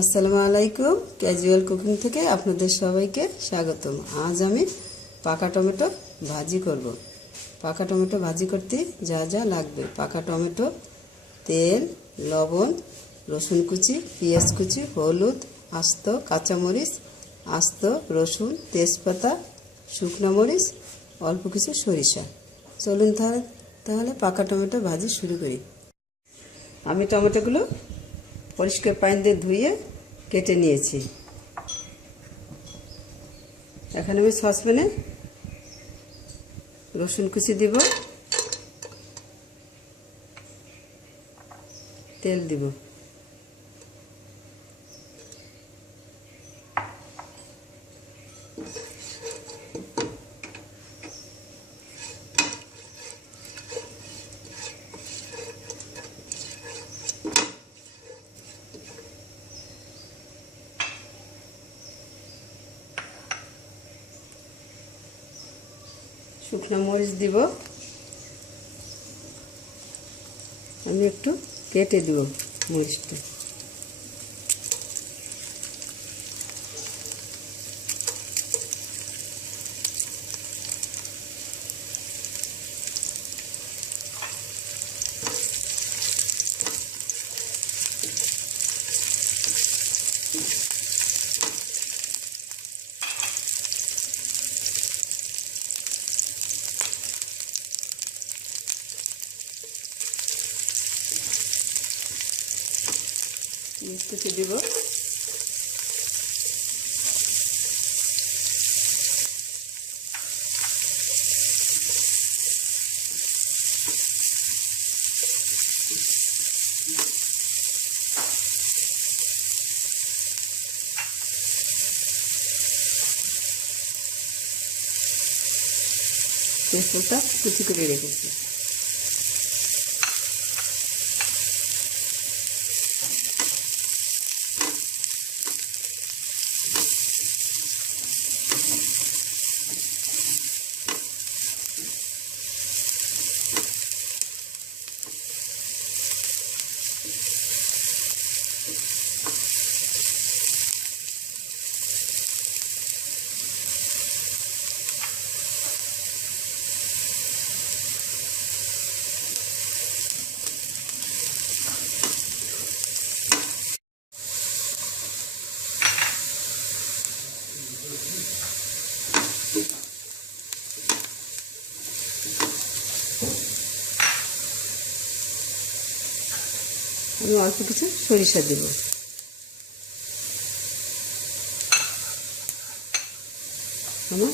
আসসালামু আলাইকুম। Casual cooking থেকে আপনাদের সবাইকে স্বাগতম। আজ আমি পাকা টমেটো ভাজি করব। পাকা টমেটো ভাজি করতে যা যা লাগবে: পাকা টমেটো, তেল, লবণ, রসুন কুচি, পেঁয়াজ কুচি, হলুদ, আস্ত কাঁচামরিচ, আস্ত রসুন, তেজপাতা, শুকনো মরিচ, অল্প কিছু সরিষা। চলুন তাহলে পাকা টমেটো ভাজি শুরু করি। আমি টমেটোগুলো পরিষ্কার পানি দিয়ে ধুয়ে কেটে নিয়েছি। এখন আমি সসপ্যানে রসুন কুচি দিব, তেল দিব, শুকনো মরিচ দিব। আমি একটু কেটে দিব মরিচটা। কুচি দিব, তেজপাতা কুচি করে রেখেছি। আমি অল্প কিছু সরিষা দেব। আমার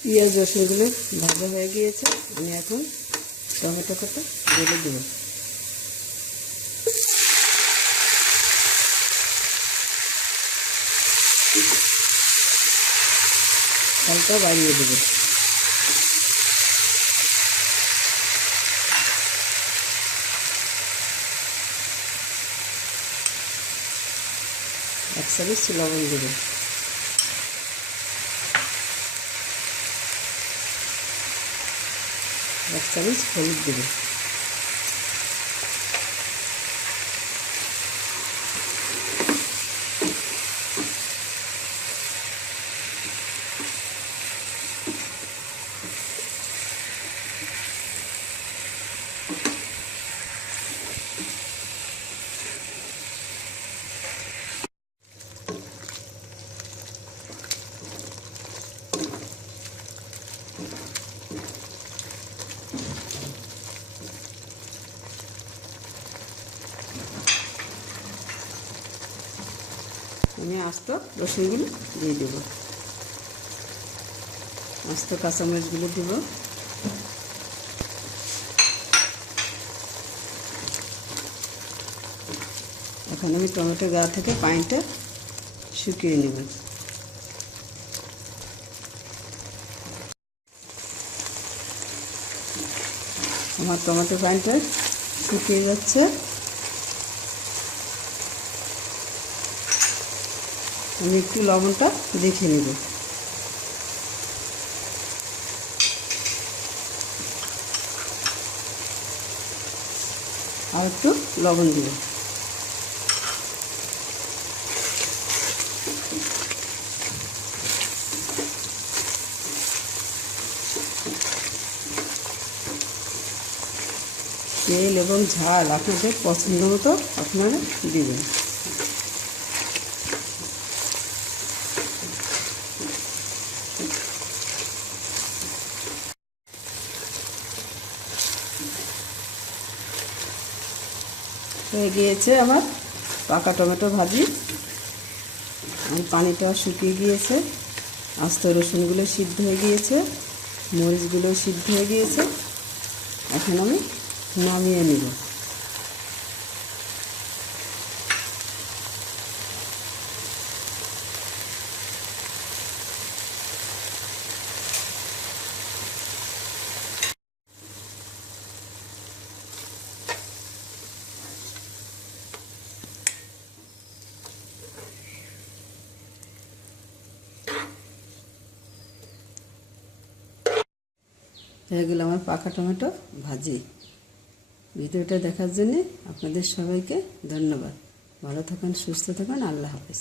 পেঁয়াজ রসুনগুলো ভাজা হয়ে গিয়েছে। আমি এখন টমেটো কাটা ঢেলে দেব। হালকা বাড়িয়ে দেব। এক চামচ লবণ দেব। এক চামচ হলুদ দেব। আমি আস্ত রসুনগুলো দিয়ে দেব, আস্ত কাঁচামরিচগুলো দেব। এখন আমি টমেটো গা থেকে পানিটা শুকিয়ে নেব। আমার টমেটো পানিটা শুকিয়ে যাচ্ছে। আমি একটু লবণটা দেখে নেব। আর একটু লবণ দিব। তেল এবং ঝাল আপনাদের পছন্দ মতো আপনারা দিবেন। হয়ে গিয়েছে আমার পাকা টমেটো ভাজি। পানিটা শুকিয়ে গিয়েছে, আস্ত রসুনগুলো সিদ্ধ হয়ে গিয়েছে, মরিচগুলো সিদ্ধ হয়ে গিয়েছে। এখন আমি নামিয়ে নিব। হয়ে গেল আমার পাকা টমেটো ভাজি। ভিডিওটা দেখার জন্য আপনাদের সবাইকে ধন্যবাদ। ভালো থাকুন, সুস্থ থাকুন। আল্লাহ হাফেজ।